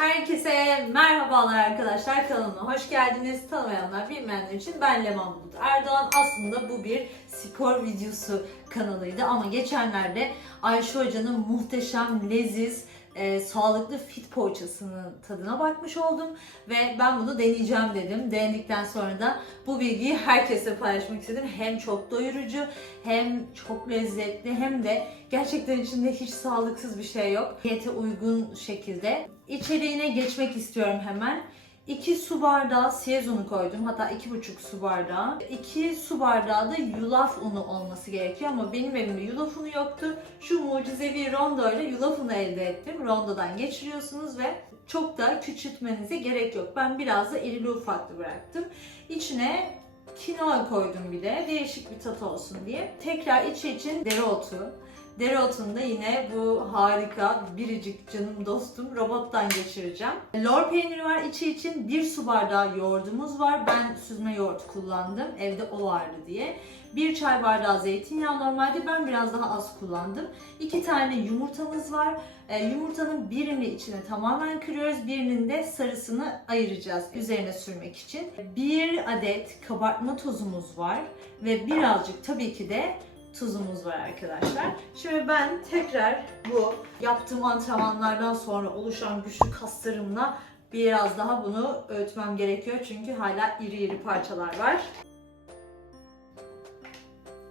Herkese merhabalar arkadaşlar kanalıma hoş geldiniz. Tanımayanlar bilmeyenler için ben Leman Bulut Erdoğan. Aslında bu bir spor videosu kanalıydı ama geçenlerde Ayşe Hoca'nın muhteşem, leziz, e, sağlıklı fit poğaçasının tadına bakmış oldum ve ben bunu deneyeceğim dedim. Denedikten sonra da bu bilgiyi herkese paylaşmak istedim. Hem çok doyurucu, hem çok lezzetli, hem de gerçekten içinde hiç sağlıksız bir şey yok. Diyete uygun şekilde. İçeriğine geçmek istiyorum hemen. 2 su bardağı siyez unu koydum. Hatta 2,5 su bardağı. 2 su bardağı da yulaf unu olması gerekiyor ama benim evimde yulaf unu yoktu. Şu mucizevi rondo ile yulaf unu elde ettim. Rondodan geçiriyorsunuz ve çok da küçültmenize gerek yok. Ben biraz da irili ufaklı bıraktım. İçine kinoa koydum bir de değişik bir tat olsun diye. Tekrar içi için dereotu. Dereotunu da yine bu harika biricik canım dostum robottan geçireceğim. Lor peyniri var içi için bir su bardağı yoğurdumuz var. Ben süzme yoğurt kullandım. Evde o vardı diye. Bir çay bardağı zeytinyağı normalde ben biraz daha az kullandım. İki tane yumurtamız var. Ee, yumurtanın birini içine tamamen kırıyoruz. Birinin de sarısını ayıracağız üzerine sürmek için. Bir adet kabartma tozumuz var. Ve birazcık tabii ki de tuzumuz var arkadaşlar. Şimdi ben tekrar bu yaptığım antrenmanlardan sonra oluşan güçlü kaslarımla biraz daha bunu öğütmem gerekiyor. Çünkü hala iri iri parçalar var.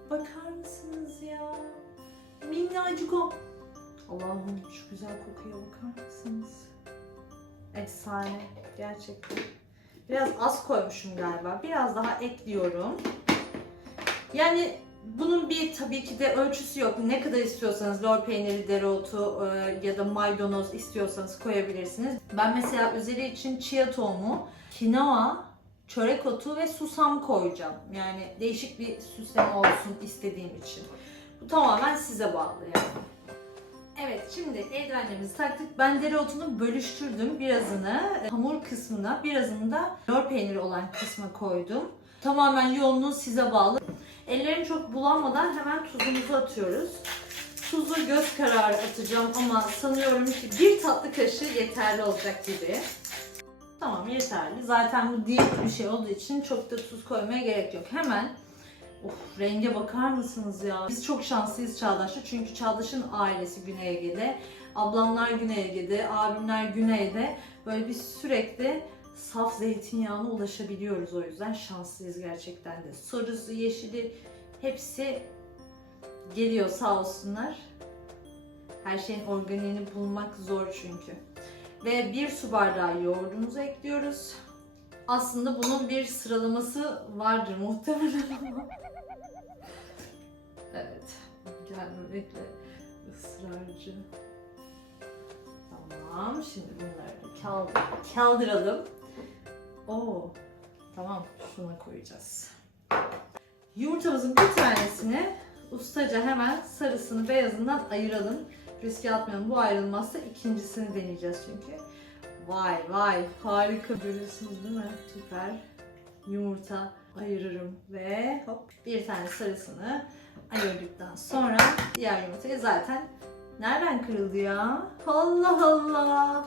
Bakar mısınız ya? Minnacık o. Allah'ım şu güzel kokuya bakar mısınız? Efsane gerçekten. Biraz az koymuşum galiba. Biraz daha ekliyorum. Yani bunun bir tabii ki de ölçüsü yok. Ne kadar istiyorsanız lor peyniri, dereotu e, ya da maydanoz istiyorsanız koyabilirsiniz. Ben mesela üzeri için chia tohumu, kinoa, çörek otu ve susam koyacağım. Yani değişik bir süsleme olsun istediğim için. Bu tamamen size bağlı yani. Evet şimdi eldivenlerimizi taktık. Ben dereotunu bölüştürdüm. Birazını hamur kısmına, birazını da lor peyniri olan kısma koydum. Tamamen yoğunluğu size bağlı. Ellerim çok bulanmadan hemen tuzumuzu atıyoruz. Tuzu göz kararı atacağım ama sanıyorum ki bir tatlı kaşığı yeterli olacak gibi. Tamam yeterli. Zaten bu diyet bir şey olduğu için çok da tuz koymaya gerek yok. Hemen Of renge bakar mısınız ya? Biz çok şanslıyız Çağdaş'ta çünkü Çağdaş'ın ailesi Güney Ege'de. Ablamlar Güney Ege'de, abimler Güney'de. Böyle biz sürekli saf zeytinyağına ulaşabiliyoruz o yüzden şanslıyız gerçekten de. Sarısı, yeşili hepsi geliyor sağ olsunlar. Her şeyin organiğini bulmak zor çünkü. Ve bir su bardağı yoğurdumuzu ekliyoruz. Aslında bunun bir sıralaması vardır muhtemelen evet. Gelmemekle ısrarcı. Tamam. Şimdi bunları kaldıralım. Oo. Tamam. Şuna koyacağız. Yumurtamızın bir tanesini ustaca hemen sarısını beyazından ayıralım. Riske atmayalım. Bu ayrılmazsa ikincisini deneyeceğiz çünkü. Vay vay harika görüyorsunuz değil mi? Süper. Yumurta ayırırım ve hop bir tane sarısını ayırdıktan sonra diğer yumurtayı zaten nereden kırıldı ya? Allah Allah.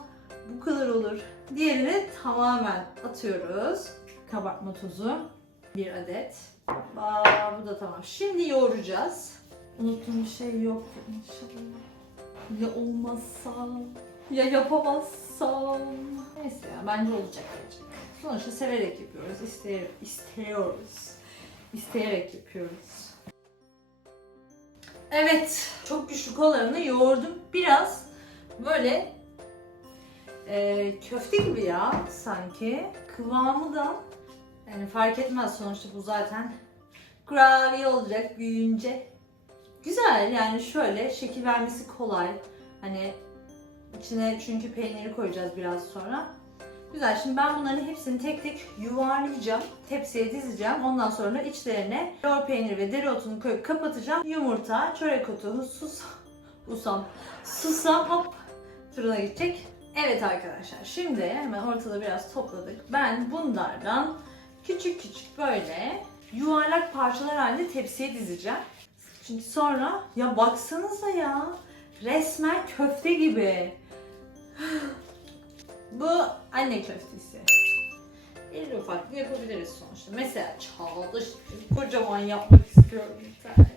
Bu kadar olur. Diğerini tamamen atıyoruz. Kabartma tozu bir adet. Aa, bu da tamam. Şimdi yoğuracağız. Unuttuğum bir şey yok inşallah. Ya olmazsa? Ya yapamazsam? Neyse ya bence olacak olacak. Sonuçta severek yapıyoruz, isteyerek, istiyoruz. İsteyerek yapıyoruz. Evet, çok güçlü kollarını yoğurdum. Biraz böyle e, köfte gibi ya sanki. Kıvamı da yani fark etmez sonuçta bu zaten gravy olacak büyüyünce. Güzel yani şöyle şekil vermesi kolay. Hani içine çünkü peyniri koyacağız biraz sonra. Güzel. Şimdi ben bunların hepsini tek tek yuvarlayacağım. Tepsiye dizeceğim. Ondan sonra içlerine lor peyniri ve dereotunu koyup kapatacağım. Yumurta, çörek otu, sus, usam, susam hop fırına gidecek. Evet arkadaşlar şimdi hemen ortada biraz topladık. Ben bunlardan küçük küçük böyle yuvarlak parçalar halinde tepsiye dizeceğim. Çünkü sonra ya baksanıza ya resmen köfte gibi. Bu anne köftesi. İri ufaklı yapabiliriz sonuçta. Mesela çağdaş kocaman yapmak istiyorum bir tane.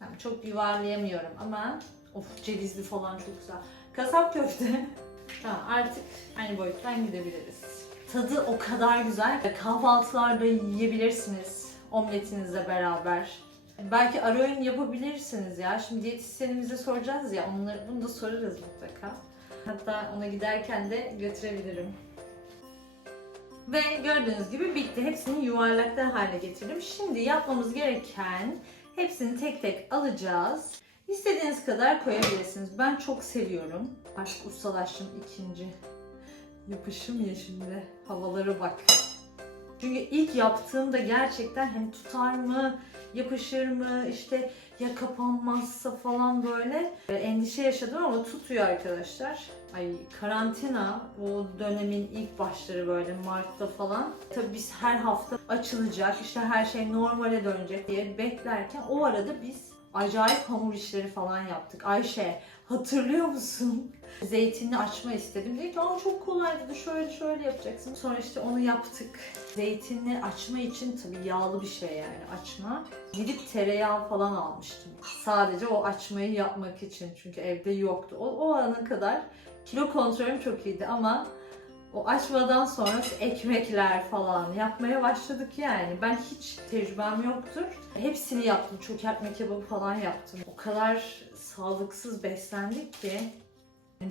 Yani çok yuvarlayamıyorum ama of cevizli falan çok güzel. Kasap köfte. Tamam artık aynı boyuttan gidebiliriz. Tadı o kadar güzel. Kahvaltılarda yiyebilirsiniz omletinizle beraber. Belki ara öğün yapabilirsiniz ya. Şimdi diyetisyenimize soracağız ya. Onları, bunu da sorarız mutlaka. Hatta ona giderken de götürebilirim. Ve gördüğünüz gibi bitti. Hepsini yuvarlaklar haline getirdim. Şimdi yapmamız gereken hepsini tek tek alacağız. İstediğiniz kadar koyabilirsiniz. Ben çok seviyorum. Artık ustalaştım ikinci. Yapışım ya şimdi. Havalara bak. Çünkü ilk yaptığımda gerçekten hani tutar mı, yapışır mı, işte ya kapanmazsa falan böyle e, endişe yaşadım ama tutuyor arkadaşlar. Ay karantina o dönemin ilk başları böyle Mart'ta falan. Tabii biz her hafta açılacak, işte her şey normale dönecek diye beklerken o arada biz acayip hamur işleri falan yaptık. Ayşe hatırlıyor musun? Zeytinli açma istedim. Dedi ki Aa, çok kolay dedi şöyle şöyle yapacaksın. Sonra işte onu yaptık. Zeytinli açma için tabii yağlı bir şey yani açma. Gidip tereyağı falan almıştım. Sadece o açmayı yapmak için çünkü evde yoktu. O, o ana kadar kilo kontrolüm çok iyiydi ama o açmadan sonra ekmekler falan yapmaya başladık yani. Ben hiç tecrübem yoktur. Hepsini yaptım. Çökertme kebabı falan yaptım. O kadar sağlıksız beslendik ki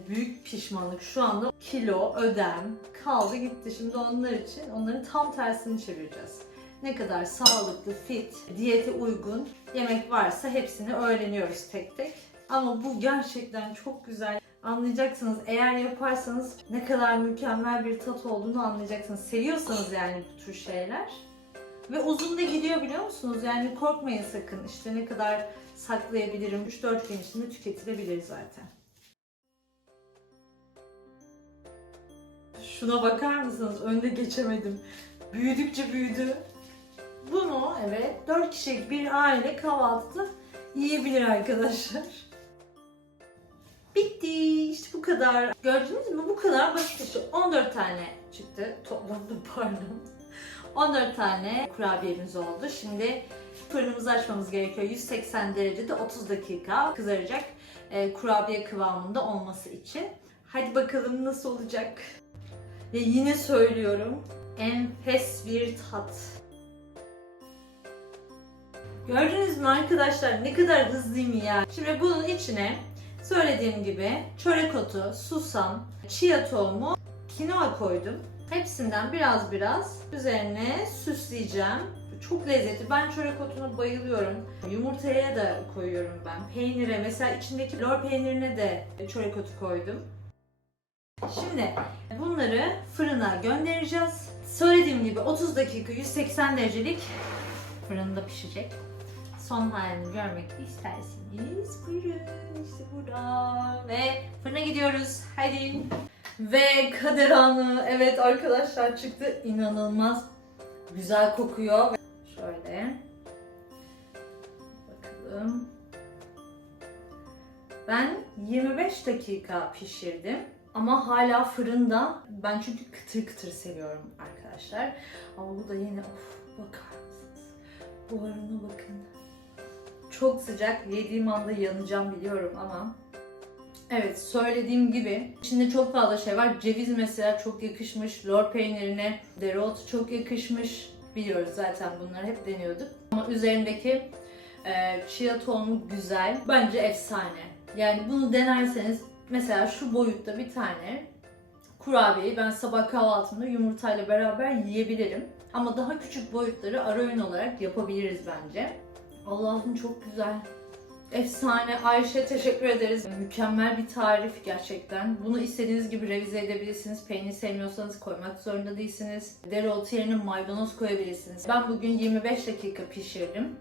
büyük pişmanlık şu anda kilo, ödem kaldı gitti. Şimdi onlar için onların tam tersini çevireceğiz. Ne kadar sağlıklı, fit, diyete uygun yemek varsa hepsini öğreniyoruz tek tek. Ama bu gerçekten çok güzel. Anlayacaksınız eğer yaparsanız ne kadar mükemmel bir tat olduğunu anlayacaksınız. Seviyorsanız yani bu tür şeyler. Ve uzun da gidiyor biliyor musunuz? Yani korkmayın sakın. İşte ne kadar saklayabilirim. 3-4 gün içinde tüketilebilir zaten. Şuna bakar mısınız? Önde geçemedim. Büyüdükçe büyüdü. Bunu evet 4 kişilik bir aile kahvaltıda yiyebilir arkadaşlar. Bitti. İşte bu kadar. Gördünüz mü? Bu kadar basit işte. 14 tane çıktı. Toplamda pardon. 14 tane kurabiyemiz oldu. Şimdi fırınımızı açmamız gerekiyor. 180 derecede 30 dakika kızaracak. e, kurabiye kıvamında olması için. Hadi bakalım nasıl olacak. Ve yine söylüyorum. Enfes bir tat. Gördünüz mü arkadaşlar ne kadar hızlıyım ya. Şimdi bunun içine söylediğim gibi çörek otu, susam, chia tohumu, kinoa koydum. Hepsinden biraz biraz üzerine süsleyeceğim. Çok lezzetli. Ben çörek otuna bayılıyorum. Yumurtaya da koyuyorum ben. Peynire mesela içindeki lor peynirine de çörek otu koydum. Şimdi bunları fırına göndereceğiz. Söylediğim gibi 30 dakika 180 derecelik fırında pişecek. Son halini görmek isterseniz buyurun işte burada ve fırına gidiyoruz. Hadi. Ve kader anı evet arkadaşlar çıktı inanılmaz güzel kokuyor. Şöyle bakalım. Ben 25 dakika pişirdim. Ama hala fırında. Ben çünkü kıtır kıtır seviyorum arkadaşlar. Ama bu da yine of bakar mısınız? Buharına bakın. Çok sıcak. Yediğim anda yanacağım biliyorum ama Evet söylediğim gibi içinde çok fazla şey var. Ceviz mesela çok yakışmış. Lor peynirine dereotu çok yakışmış. Biliyoruz zaten bunları hep deniyorduk. Ama üzerindeki e, chia tohumu güzel. Bence efsane. Yani bunu denerseniz mesela şu boyutta bir tane kurabiyeyi ben sabah kahvaltımda yumurtayla beraber yiyebilirim. Ama daha küçük boyutları ara öğün olarak yapabiliriz bence. Allah'ım çok güzel. Efsane. Ayşe teşekkür ederiz. Mükemmel bir tarif gerçekten. Bunu istediğiniz gibi revize edebilirsiniz. Peynir sevmiyorsanız koymak zorunda değilsiniz. Dereotu yerine maydanoz koyabilirsiniz. Ben bugün 25 dakika pişirdim.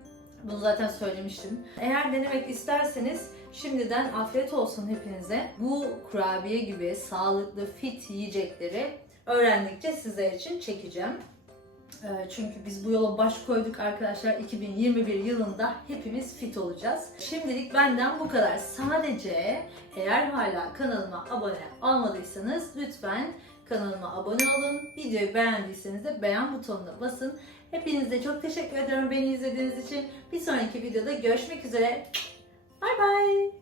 Bunu zaten söylemiştim. Eğer denemek isterseniz şimdiden afiyet olsun hepinize. Bu kurabiye gibi sağlıklı, fit yiyecekleri öğrendikçe sizler için çekeceğim. Ee, Çünkü biz bu yola baş koyduk arkadaşlar. 2021 yılında hepimiz fit olacağız. Şimdilik benden bu kadar. Sadece eğer hala kanalıma abone olmadıysanız lütfen Kanalıma abone olun. Videoyu beğendiyseniz de beğen butonuna basın. Hepinize çok teşekkür ederim beni izlediğiniz için. Bir sonraki videoda görüşmek üzere. Bay bay.